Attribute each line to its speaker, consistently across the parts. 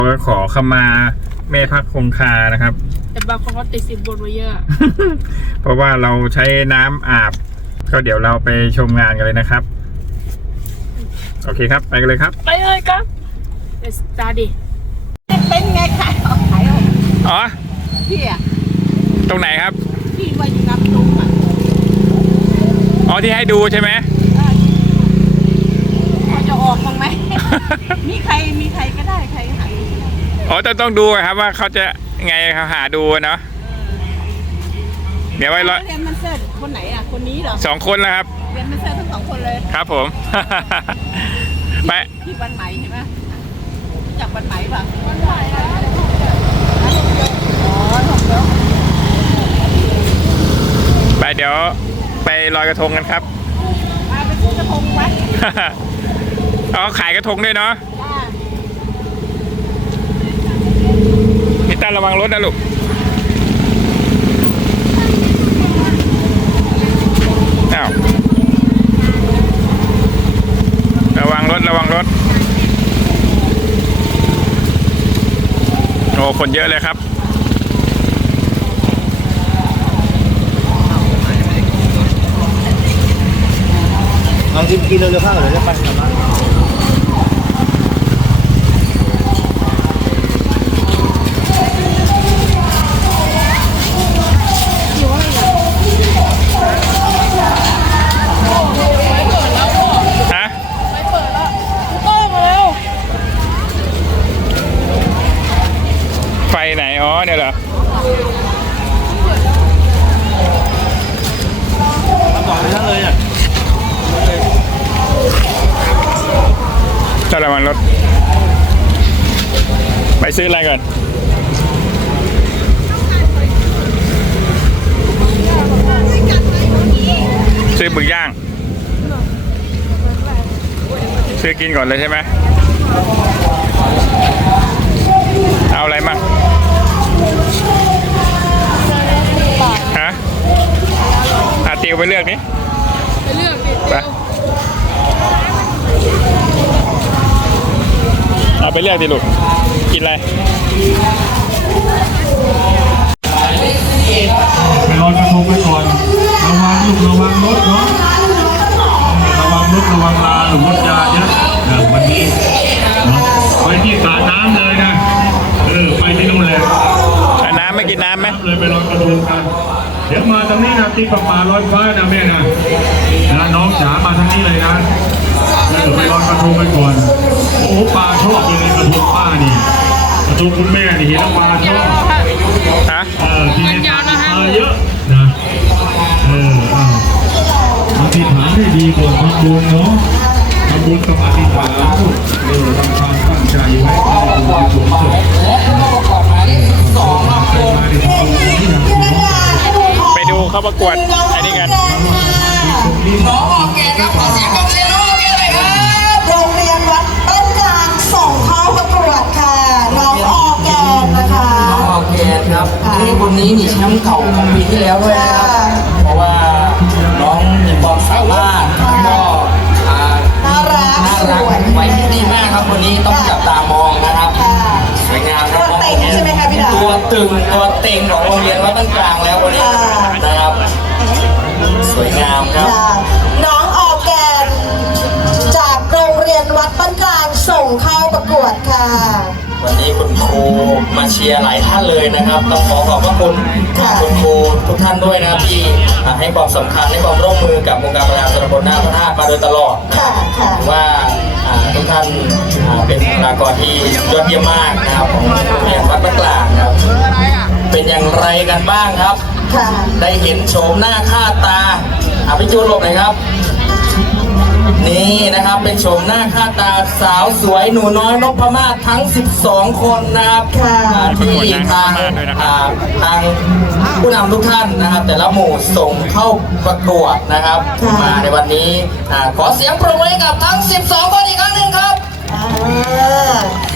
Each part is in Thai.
Speaker 1: ก็ขอขมาแม่พักคงคานะครับ
Speaker 2: แต่บางคนเขาติดสินบนไว้เยอะ
Speaker 1: เพราะว่าเราใช้น้ำอาบก็เดี๋ยวเราไปชมงานกันเลยนะครับโอเคครับไปกันเลยครับ
Speaker 2: ไปเลยครับเอสตาร์ดิ
Speaker 3: เป็นไงขายออก
Speaker 1: อ๋อ
Speaker 3: พี่อะ
Speaker 1: ตรงไหนครับ
Speaker 3: พี่ว่าอยู่น้ำตรงอ่ะ
Speaker 1: อ๋อที่ให้ดูใช่ไหม
Speaker 3: พอจะออกบ้างไหม มีใครก็ได้ใครหาดูก็ได้
Speaker 1: อ๋อต้องดูครับว่าเขาจะไงเขาหาดูเนาะเดี๋ยวไว้รอ
Speaker 3: เรียนมันเซอร์คนไหนอ่ะคนนี้เหรอ
Speaker 1: 2 คนแล้วครับ
Speaker 3: เรียนมันเซอร์ทั้ง2 คนเลย
Speaker 1: ครับผม ไป
Speaker 3: ที่วันไหมใช่ไหมจากวันไหมป่ะวันไหม
Speaker 1: ไปเดี๋ยวไปลอยกระทงกันครับ
Speaker 3: ไปซื้อกระทงไว้
Speaker 1: อ๋อขายกระทงด้วยเนาะพี่ต้าระวังรถนะลูกอ้าวระวังรถโอ้คนเยอะเลยครับ
Speaker 4: เอาจิ้มกินเร็วๆข้าวเดี๋ยวจะไปกันนะ
Speaker 1: ไฟไหนอ๋อเนี่ยเหรอ
Speaker 4: ต่อไปนั่นเลยอ่ะ
Speaker 1: จะระวังรถไปซื้ออะไรก่อนซื้อหมึกย่างซื้อกินก่อนเลยใช่ไหมเอาอะไรมั่งฮะติวไปเลือกนี่
Speaker 2: ไปเลือกดิ
Speaker 1: ไปเอาไปเลือกดิลูกกินอะไร
Speaker 4: ไปลอยกระทงไปก่อนระวังลูกระวังรถเนาะระวังรถระวังลาหรือรถยาเยอะวันนี้เนาะไปที่สระน้ำเลยนะไปที่นู่นเลย
Speaker 1: น้ำไม่กินน้ำไหม
Speaker 4: เลยไปลอยกระทงกันเดี๋ยวมาตรงนี้นะที่ปลาลอยฟ้านะแม่นะน้องจ๋ามาทางนี้เลยนะไปลอยกระทงไปก่อนโอ้ปลาชอบเลยกระทงป้านี่กระทงคุณแม่นี่เห็นแล้วปลาชอบที่นี่ปลาเยอะนะอธิษฐานให้ดีก่อนทำบุญเนาะทำบุญกับอธิษฐานทำความตั้งใจไว้ให้บุญกุศล
Speaker 1: ไปดูเขาประกวดอันนี้กัน
Speaker 5: น้องออกแกนครับขอเสียงกองเชียร์น้องออกแกนเลยครับโรงเรียนวัดบ้านกลางส่งเข้าประกวดค่ะน้องออกแกนนะคะ
Speaker 6: น้องออกแกนครับนี่คนนี้มีแชมป์เก่าของปีที่แล้วด้วยนะครับเพราะว่าน้องมีความสามารถก็
Speaker 5: น่ารัก
Speaker 6: ไว้ที่ดีมากครับคนนี้ต้องจับตามองนะครับสวยงามครับ
Speaker 5: ตัวเต็งใช่ไหมคะพี่ดาว
Speaker 6: ตัวตึงตัวเต็งของโรงเรียนวัดบ้านกลางแล้วคนนี้นะครับสวยงามครับ
Speaker 5: น้องออกแกนจากโรงเรียนวัดบ้านกลางส่งเข้าประกวดค่ะ
Speaker 6: วันนี้คุณครูมาเชียร์หลายท่านเลยนะครับต้องขอบพระคุณคุณครูทุกท่านด้วยนะครับที่ให้ความสำคัญให้ความร่วมมือกับองค์การบริหารส่วนตำบลหน้าพระธาตุมาโดยตลอดว่าทุกท่านเป็นบุคลากรที่ยอดเยี่ยมมากนะครับของโรงเรียนวัดบ้านกลางครับเป็นอย่างไรกันบ้างครับได้เห็นโฉมหน้าค่าตาพี่จูนหลบหน่อยครับนี่นะครับเป็นโฉมหน้าค่าตาสาวสวยหนูน้อยนพมาศทั้ง12 คนนะครับที่ทางผู้นำทุกท่านนะครับแต่ละหมู่ส่งเข้าประกวดนะครับมาในวันนี้ขอเสียงปรบมือให้กับทั้ง12 คนอีกครั้งหนึ่งครับ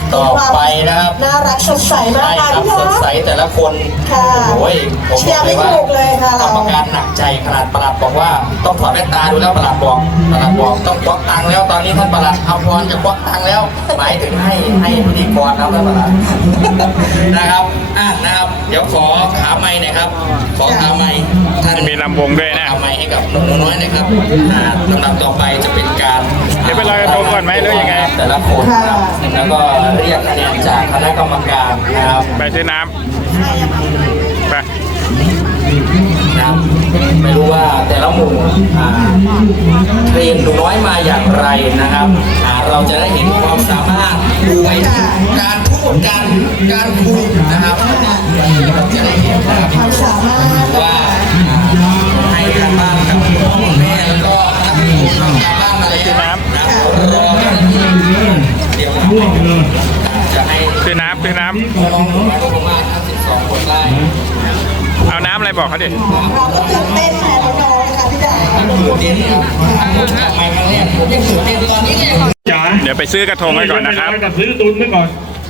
Speaker 6: ต่อไปนะครับ
Speaker 5: น่ารักสดใสมาก
Speaker 6: ใช่
Speaker 5: ค่ะ
Speaker 6: ครับ
Speaker 5: พี่
Speaker 6: สด
Speaker 5: คะ
Speaker 6: ใสแต่ละคน
Speaker 5: ค่ะ
Speaker 6: โอ้ยผม
Speaker 5: เชี
Speaker 6: บ
Speaker 5: ย
Speaker 6: อ
Speaker 5: ร์
Speaker 6: กเล
Speaker 5: ไม่
Speaker 6: ยว่า
Speaker 5: ถูกเลยค่ะ
Speaker 6: กรรมการหนักใจขนาดประหลัดบอกว่าต้องถอดแว่นตาดูแล้วประหลัดบอกต้องควักตังค์แล้วตอนนี้ท่านประหลัดอภรณ์จะควักตังค์แล้วหมายถึงให้พิธีกรครับท่านประหลัดนะครับนะครับเดี๋ยวขอขาไม้หน่อยครับขอขาไม้ท่าน
Speaker 1: มีลำวงด้วยนะ
Speaker 6: ขาไม้ให้กับหนุ่มน้อยหนะครับลำดับต่อไปจะเป็นการ
Speaker 1: เดี๋ยวไปลอยกระทงก่อนไหมหรือยังไง
Speaker 6: แต่ละคนนะครับแล้วก็เรียกคะแนนจากคณะกรรมการนะครับ
Speaker 1: ไปซื้อน้ำไป
Speaker 6: นะครับไม่รู้ว่าแต่ละหมู่เทรนหนูน้อยมาอย่างไรนะครับเราจะได้เห็นความสามารถด้วยการพูดการคุยนะครับเราจะได้เห็นนะครับ
Speaker 5: ความสามารถ
Speaker 6: ว่าให้การบ้านกับพ่อแม่แล้วก็ทำการบ้านอะไรนะครับรอกันเดี๋ยว
Speaker 4: ร่วงเลย
Speaker 6: จะให้
Speaker 1: ซื้อน้ำ
Speaker 6: น้องๆประมาณ12 คนได้
Speaker 1: เอาน้ำอะไรบอกเขาดิ
Speaker 5: เราก็ตื่นเต้นแทนน้องๆนะคะพี่จ๋า
Speaker 6: ตื่นเต้นครับผมกลับมาครั้งแรกผมยังตื่นเต้นตอนนี้ก็ยัง
Speaker 4: จ๋า
Speaker 1: เดี๋ยวไปซื้อกระทงไว้ก่อนนะครับ
Speaker 4: กับซื้อตุนไว้ก่อน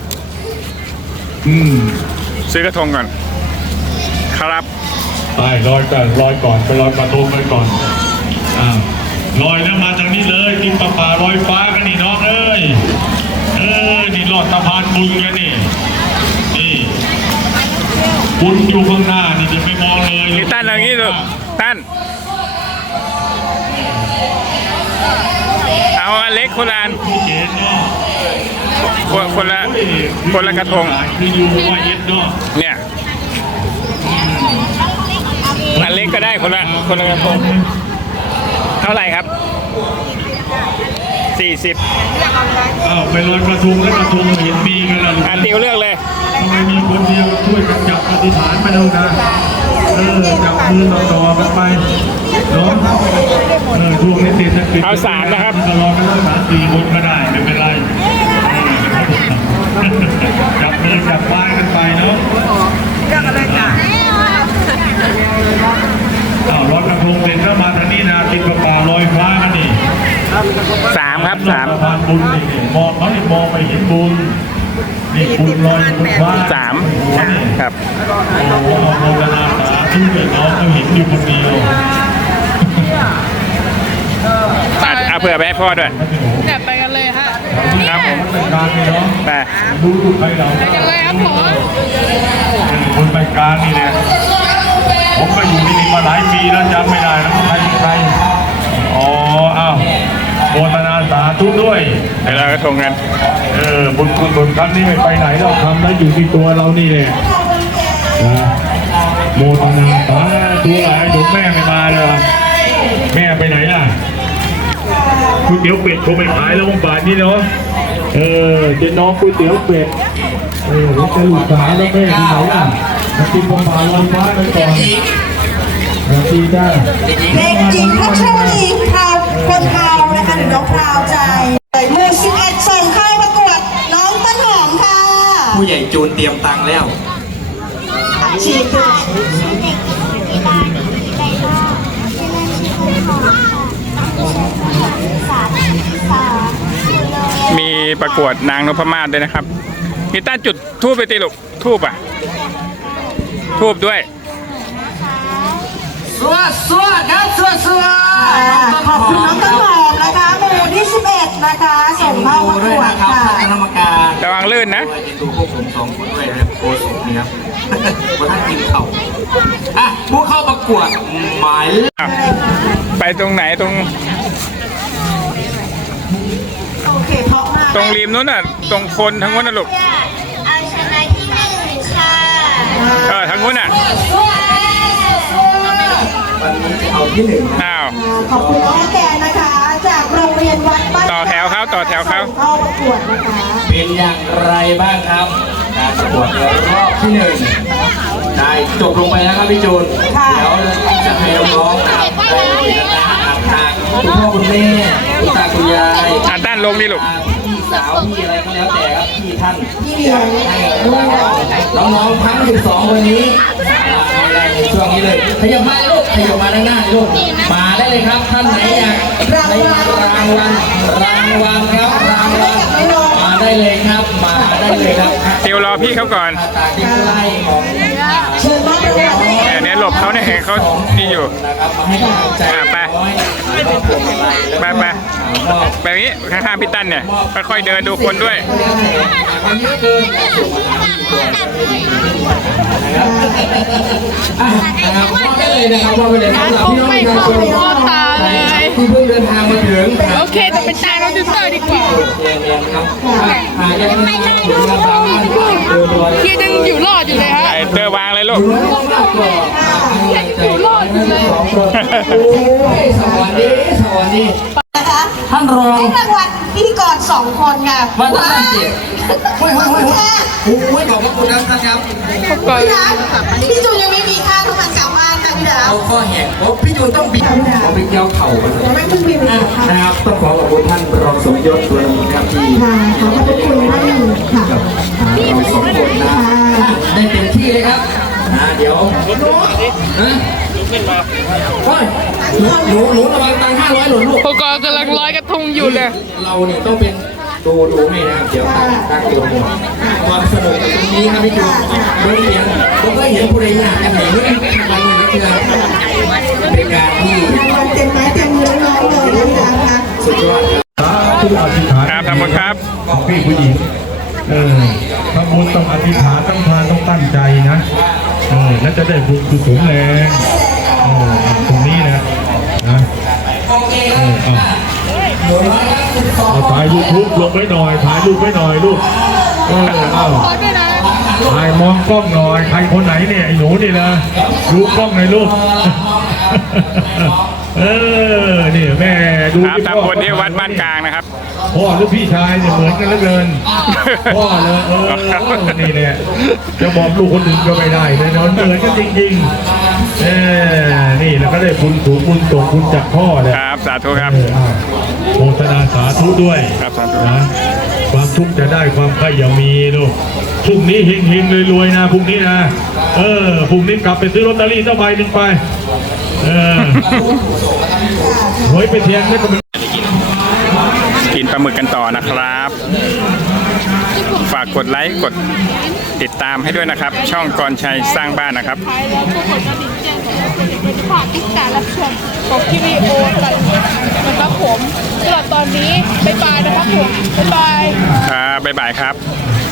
Speaker 1: ซื้อกระทงก่อน ครับ
Speaker 4: ไปลอยก่อนไปลอยกระทงไปก่อนลอยแล้วมาจากนี้เลยกินปลาป่าลอยฟ้ากันนี่น้องเอ้ยนี่รอดสะพานบุญกันนี่บุญอยู่ข้างหน้านี่จะไม่มองเลย
Speaker 1: นี่ตั้นเอางี้ลูกตั้น เอาอันเล็กคนละอัน
Speaker 4: พี่เจนเนาะ
Speaker 1: คนละกระทง
Speaker 4: คืออยู่ว่าเอ็ดเนาะ
Speaker 1: เนี่ย อันเล็กก็ได้คนละกระทง เท่าไหร่ครับ 40
Speaker 4: ไปลอยกระทงแล้วกระทงเห็นมีกันแล้ว
Speaker 1: อันติวเลือกเลย
Speaker 4: ทำไมมีคนเดียวช่วยกันจับอธิษฐานไปแล้วนะจับมือต่อกันไปเนาะช่วงนี้ติดนะติด
Speaker 1: เอา3นะครับ
Speaker 4: ตลอดกันแล้ว3-4 คนก็ได้ไม่เป็นไรจับมือจับไม้กันไปเนาะลอยกระทงเสร็จก็มาทางนี้นะติดป่าลอยฟ้ากันนี่
Speaker 1: 3 ครับ
Speaker 4: สะพานบุญนี่มองเขามองไปเห็นบุญนี่บุญลอยบนฟ้า
Speaker 1: 3ครับ
Speaker 4: โอ้โหโมทนาสาธุเลยน้องเขาเห็นอยู่คนเดียว
Speaker 1: เอาเผื่อไปให้พ่อด้วย
Speaker 2: เนี่ยไปกันเลยฮะ
Speaker 1: ครับผม
Speaker 4: เป็นการนี่เนาะ
Speaker 1: ไป
Speaker 4: ดูใครเรา
Speaker 2: ไปกันเลยครับผม
Speaker 4: คนไปการนี่แหละผมก็อยู่ที่นี่มาหลายปีแล้วจำไม่ได้แล้วใครอ้าวโมทนาสาธุด้วย
Speaker 1: เดี๋ยวเรากระทงกัน
Speaker 4: บุญคุณบุญครั้งนี้ไม่ไปไหนเราทำแล้วอยู่ที่ตัวเรานี่แหละโมทนาสาธุอะไรดูแม่ไม่มาเลยแม่ไปไหนล่ะก๋วยเตี๋ยวเป็ดคงไปขายแล้วบาทนี้เนาะเจ๊น้องก๋วยเตี๋ยวเป็ดผมจะหลุดสายแล้วแม่ที่ไหนล่ะมากินปลาลอยฟ้าไปก่อนดีจ้า
Speaker 5: เด็กหญิงพัชรวดีพราวคนพราวนะคะหรือน้องพราวใจหมู่11ส่งเข้าประกวดน้องต้นหอมค่ะ
Speaker 6: ผู้ใหญ่จูนเตรียมตังค์แล้ว
Speaker 5: ฉีดค่ะ
Speaker 1: มีประกวดนางนพมาศด้วยนะครับมีตั้นจุดทูบไปตีลูกทูบอ่ะ ทูบด้วย
Speaker 6: สวัสดีครับสวัสดี
Speaker 5: ขอบคุณน้องต้นหอมนะคะหมู่ที่11นะคะส่งเข้าประกวดค่ะ
Speaker 6: คณะกรรมการ
Speaker 1: ระวังลื่นนะ
Speaker 6: ดูพวกผม2 คนด้วยนะครับโค้ชนี่ครับว่าท่านกินเข่าผู้เข้าประกวดหมายเลข
Speaker 1: อ่ะไปตรงไหนตรง
Speaker 5: โอเคเพราะมาก
Speaker 1: ตรงริมนู้นน่ะ ตรงคนทั้งนู้นน่ะลูก
Speaker 7: เอาชนะที่1ค่ะ
Speaker 1: ทั้งนู้นน่ะ
Speaker 6: วันนี้จะเอาที่1นะ
Speaker 1: อ้าว
Speaker 5: ขอบคุณน้องแกนะคะ จากโรงเรียนวัดบ้าน
Speaker 1: ต่อแถวเขาต่อแถวเขา
Speaker 5: เข้าประกวดนะคะ
Speaker 6: เป็นอย่างไรบ้างครับการประกวดในรอบที่1ได้จบลงไปแล้วครับพี่จูนเดี๋ยวจะให้น้องๆนะครับได้คุยกันนะครับทางคุณพ่อคุณแม่คุณตาคุณยาย
Speaker 1: ด้านลงนี่ลูก
Speaker 6: พี่สาวพี่อะไรก็แล้วแต่ครับพี่ท่าน
Speaker 5: พี่เลี้ยง
Speaker 6: ให้น้องๆทั้ง12คนนี้ในช่วงนี้เลยขยับมาลูกขยับมาด้านหน้าลูกมาได้เลยครับท่านไหนอยากได้รางวัลครับรางวัลมาได้ได้เลยครับมาได้เลยครับ
Speaker 1: เตียวรอพี่เขาก่อน
Speaker 6: ตาที่ไล่ของ
Speaker 5: เชิญมอบรางวัล
Speaker 1: เนี่ยหลบเขาเนี่ยเขานี่อยู่
Speaker 6: นะครับมาให้กำลังใจ
Speaker 1: ไป
Speaker 6: น้อยมอบพวงมาลัยแล้ว
Speaker 1: ไป
Speaker 6: ก็
Speaker 1: ไป
Speaker 6: มอบ
Speaker 1: แบบนี้ข้างๆพี่ตั้นเนี่ยค่อยๆเดินดูคนด้วย
Speaker 6: วันนี้ก็คือนะครับมอบได้เลยนะครับมอบไปเลยครับสำหรับพี่น้องประชาชน
Speaker 2: พ่อตาเลย
Speaker 6: ที่เพิ่งเดินทางมาถึง
Speaker 2: โอเคแต่เป็นตาเราติวเตอร์ดีกว่า
Speaker 6: เรียนครับยังไม่ได้ดูสามารถเดินรอย
Speaker 2: เคียยังอยู่รอดอยู่เลยฮะ
Speaker 1: ไอเตอร์วางเลยลูก
Speaker 2: ยังอยู่รอดอยู่เลย
Speaker 6: โอ้ยสวัสดีสวัสดี
Speaker 5: นะคะ
Speaker 6: ท่านรอง
Speaker 5: ให้รางวัลพิธีกร2 คนค่ะ
Speaker 6: วันท่านเจ็ดโอ้ยโอ้ยโอ้ยโอ้ยขอบพระคุณครับท่านครับ
Speaker 5: พี่รักพี่จูนยังไม่มีค่าทุกคนกลับบ้านค่ะพี่รัก
Speaker 6: เอาข้อแหกพี่จูนต้องบิดเอาไปเกี่ยวเข่ากัน
Speaker 5: ยังไม่ต้องพิมพ์ค่ะ
Speaker 6: นะครับต้องขอขอบคุณท่านรองสมยศตัวนี้ครับที่
Speaker 5: ขอบพระคุณท่านค่ะ
Speaker 6: เราสองคนนะได้เต็มที่เลยครับเดี๋ยวโอ้ยหนูระวังตังค์500หล่นลูก
Speaker 2: พกกำลังร้อยกระทงอยู่เลย
Speaker 6: เราเนี่ยต้องเป็นดูให้นะครับเดี๋ยวตั้งตัวหมดความสนุกตรงนี้ครับพี่จูนเมื่อเห็นผมก็เห็นผู้ใดอยากจะเห็นเรื่องมันนี่คือเป็นการที่
Speaker 5: รางวัลเต็มไม้เต็มมือน้องเลยนะคะ
Speaker 6: สุดยอด
Speaker 4: ทุกอธิษฐาน
Speaker 1: ครับทำบุญครับ
Speaker 4: ของพี่ผู้หญิงทำบุญต้องอธิษฐานต้องทานต้องตั้งใจนะแล้วจะได้บุญกุศลแรงตรงนี้นะเอาถ่ายยูทูบลงไว้หน่อยถ่ายรูปไว้หน่อยลูกเอา
Speaker 2: ขอด้วยนะ
Speaker 4: ถ่ายมองกล้องหน่อยใครคนไหนเนี่ยไอ้หนูนี่นะดูกล้องหน่อยลูกนี่แม่ดู
Speaker 1: ครับทำบุญที่วัดบ้านกลางนะครับ
Speaker 4: พ่อหรือพี่ชายเนี่ยเหมือนกันเหลือเกินพ่อเลยนี่แหละจะบอกลูกคนอื่นก็ไม่ได้เลยนอนเหมือนกันจริงๆนี่แล้วก็ได้บุญสูงบุญส่งบุญจากพ่อเลย
Speaker 1: ครับสาธุครับ
Speaker 4: โมทนาสาธุด้วย
Speaker 1: ครับสาธุ
Speaker 4: นะความทุกข์จะได้ความใครอย่ามีลูกพรุ่งนี้เฮงๆรวยๆนะพรุ่งนี้นะพรุ่งนี้กลับไปซื้อลอตเตอรี่สักใบหนึ่งไปหวยไปเทียงได้ก็ไม่
Speaker 1: กินปลาหมึกกันต่อนะครับ ฝากกดไลค์กดติดตามให้ด้วยนะครับ ช่องกรชัยสร้างบ้านนะครับ
Speaker 2: ท้ายแล้วทุกคนก็ดิ่งแจ้งของเราเป็นภาพที่การรับชมของทีวีโอกันนะครับผมสำหรับตอนนี้บ๊ายบายนะครับผมบ๊ายบาย
Speaker 1: บ๊ายบายครับ